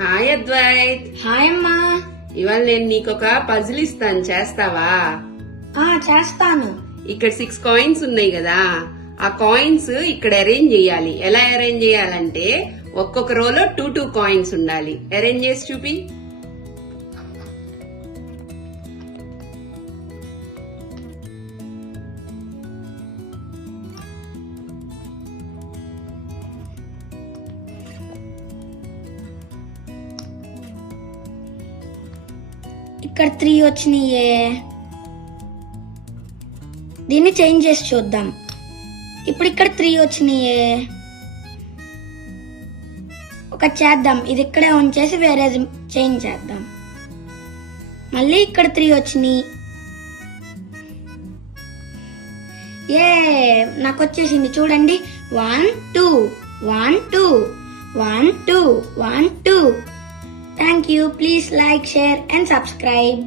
Hi Advait. Hi అమ్మా. ఇవాళ నేను నీకొక పజిల్ ఇస్తాను, చేస్తావా? చేస్తాను. ఇక్కడ 6 కాయిన్స్ ఉన్నాయి కదా, ఆ కాయిన్స్ ఇక్కడ అరేంజ్ చేయాలి. ఎలా అరేంజ్ చేయాలంటే ఒక్కొక్క రోలో 2 కాయిన్స్ ఉండాలి. అరేంజ్ చేసి చూపి. ఇక్కడ 3 వచ్చినాయే. దీన్ని చేంజ్ చేసి చూద్దాం. ఇప్పుడు ఇక్కడ 3 వచ్చినాయే. ఒక చేద్దాం, ఇది ఇక్కడే ఉంచేసి వేరే చేంజ్ చేద్దాం. మళ్ళీ ఇక్కడ 3 వచ్చినాయి. నాకు వచ్చేసింది చూడండి. 1 2 1 2 1 2 1 2. Thank you. Please like, share and subscribe.